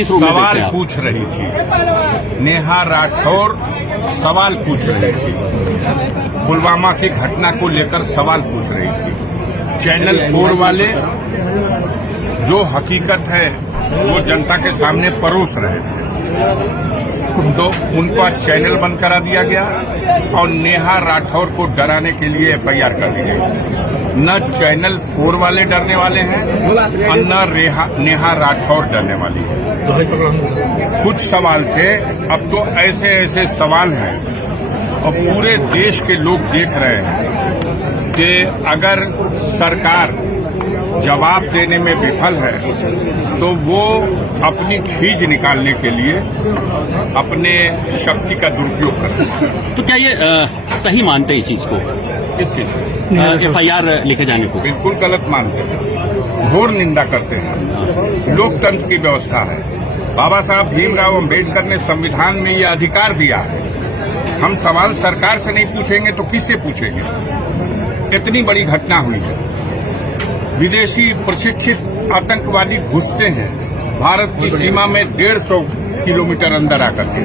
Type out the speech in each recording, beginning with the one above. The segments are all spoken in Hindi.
सवाल पूछ रही थी नेहा राठौर, सवाल पूछ रही थी पुलवामा की घटना को लेकर सवाल पूछ रही थी। चैनल 4 वाले जो हकीकत है वो जनता के सामने परोस रहे थे, तो उनका चैनल बंद करा दिया गया और नेहा राठौर को डराने के लिए एफआईआर कर दी गई। न चैनल 4 वाले डरने वाले हैं और न नेहा राठौर डरने वाली है। कुछ सवाल थे, अब तो ऐसे ऐसे सवाल हैं और पूरे देश के लोग देख रहे हैं कि अगर सरकार जवाब देने में विफल है तो वो अपनी खींच निकालने के लिए अपने शक्ति का दुरुपयोग करते हैं। तो क्या ये सही मानते हैं इस चीज को, इस चीज एफआईआर लिखे जाने को? बिल्कुल गलत मानते हैं, घोर निंदा करते हैं। लोकतंत्र की व्यवस्था है, बाबा साहब भीमराव अम्बेडकर ने संविधान में ये अधिकार दिया है। हम सवाल सरकार से नहीं पूछेंगे तो किससे पूछेंगे? इतनी बड़ी घटना हुई है, विदेशी प्रशिक्षित आतंकवादी घुसते हैं भारत की सीमा में 150 किलोमीटर अंदर आकर के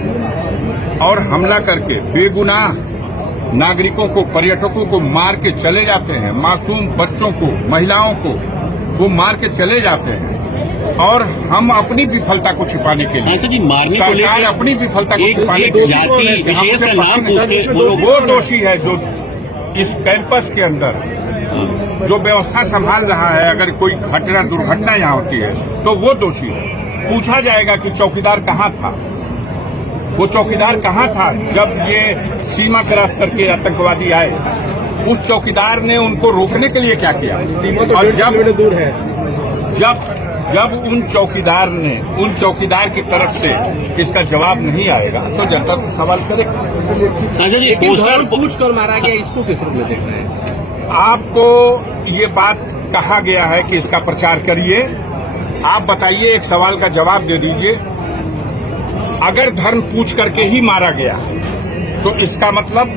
और हमला करके बेगुनाह नागरिकों को, पर्यटकों को मार के चले जाते हैं। मासूम बच्चों को, महिलाओं को वो मार के चले जाते हैं और हम अपनी विफलता को छिपाने के लिए सरकार अपनी विफलता को छिपाने के लिए वो दोषी है जो इस कैंपस के अंदर जो व्यवस्था संभाल रहा है। अगर कोई घटना, दुर्घटना यहाँ होती है तो वो दोषी है। पूछा जाएगा कि चौकीदार कहाँ था, वो चौकीदार कहाँ था जब ये सीमा क्रॉस करके आतंकवादी आए? उस चौकीदार ने उनको रोकने के लिए क्या किया? और जब उन चौकीदार की तरफ से इसका जवाब नहीं आएगा तो जनता से सवाल करेगा। पूछ कर मारा गया, इसको किस रूप में देख रहे हैं? आपको ये बात कहा गया है कि इसका प्रचार करिए। आप बताइए, एक सवाल का जवाब दे दीजिए। अगर धर्म पूछ करके ही मारा गया तो इसका मतलब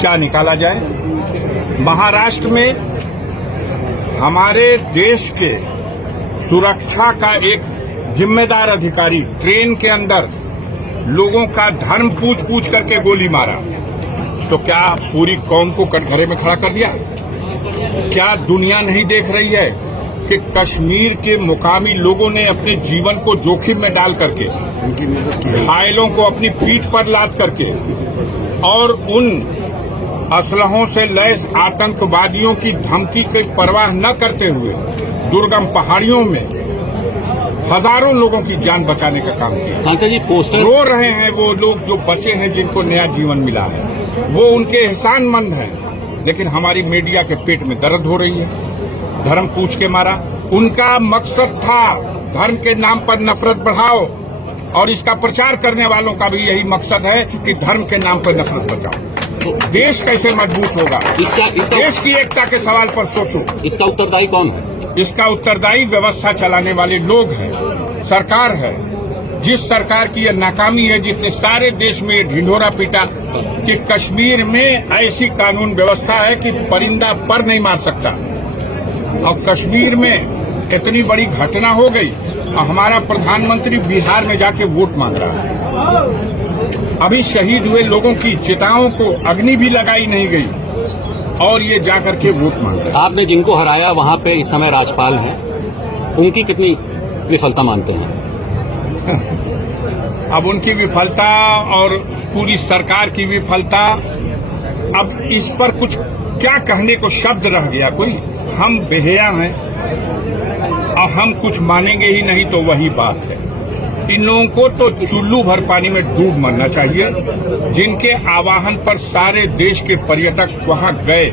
क्या निकाला जाए? महाराष्ट्र में हमारे देश के सुरक्षा का एक जिम्मेदार अधिकारी ट्रेन के अंदर लोगों का धर्म पूछ करके गोली मारा, तो क्या पूरी कौम को कटघरे में खड़ा कर दिया? क्या दुनिया नहीं देख रही है कि कश्मीर के मुकामी लोगों ने अपने जीवन को जोखिम में डाल करके, घायलों को अपनी पीठ पर लाद करके और उन असलहों से लैस आतंकवादियों की धमकी की परवाह न करते हुए दुर्गम पहाड़ियों में हजारों लोगों की जान बचाने का काम किया। सांसद जी, पोस्टर रो रहे हैं वो लोग जो बचे हैं, जिनको नया जीवन मिला है, वो उनके एहसानमंद हैं। लेकिन हमारी मीडिया के पेट में दर्द हो रही है। धर्म पूछ के मारा, उनका मकसद था धर्म के नाम पर नफरत बढ़ाओ और इसका प्रचार करने वालों का भी यही मकसद है कि धर्म के नाम पर नफरत बचाओ। तो देश कैसे मजबूत होगा? देश की एकता के सवाल पर सोचो। इसका उत्तरदायी कौन है? इसका उत्तरदायी व्यवस्था चलाने वाले लोग हैं, सरकार है। जिस सरकार की यह नाकामी है, जिसने सारे देश में ढिंढोरा पीटा कि कश्मीर में ऐसी कानून व्यवस्था है कि परिंदा पर नहीं मार सकता, और कश्मीर में इतनी बड़ी घटना हो गई और हमारा प्रधानमंत्री बिहार में जाके वोट मांग रहा है। अभी शहीद हुए लोगों की चिताओं को अग्नि भी लगाई नहीं गई और ये जाकर के वोट मांग रहा है। आपने जिनको हराया वहां पे इस समय राज्यपाल हैं, उनकी कितनी विफलता मानते हैं? अब उनकी विफलता और पूरी सरकार की विफलता, अब इस पर कुछ क्या कहने को शब्द रह गया कोई? हम बेहया हैं और हम कुछ मानेंगे ही नहीं, तो वही बात है। इन लोगों को तो चुल्लू भर पानी में डूब मरना चाहिए। जिनके आह्वान पर सारे देश के पर्यटक वहां गए,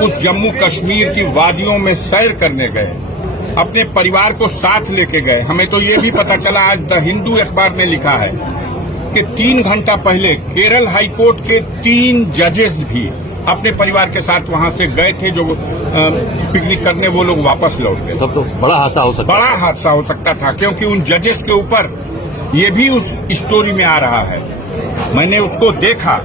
उस जम्मू कश्मीर की वादियों में सैर करने गए, अपने परिवार को साथ लेके गए। हमें तो ये भी पता चला, आज द हिंदू अखबार में लिखा है कि 3 घंटा पहले केरल हाईकोर्ट के 3 जजेस भी अपने परिवार के साथ वहां से गए थे, जो पिकनिक करने, वो लोग वापस लौट गए। तब तो बड़ा हादसा हो सकता, बड़ा हादसा हो सकता था, क्योंकि उन जजेस के ऊपर ये भी उस स्टोरी में आ रहा है। मैंने उसको देखा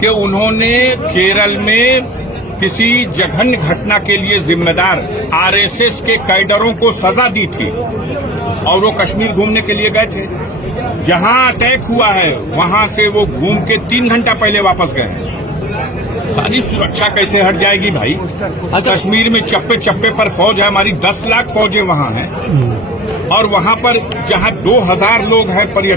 कि उन्होंने केरल में किसी जघन्य घटना के लिए जिम्मेदार आरएसएस के कैडरों को सजा दी थी और वो कश्मीर घूमने के लिए गए थे। जहां अटैक हुआ है वहां से वो घूम के 3 घंटा पहले वापस गए हैं। सारी सुरक्षा कैसे हट जाएगी भाई? कश्मीर में चप्पे चप्पे पर फौज है, हमारी 10 लाख फौजें वहां हैं और वहां पर जहां 2000 लोग हैं पर्यटक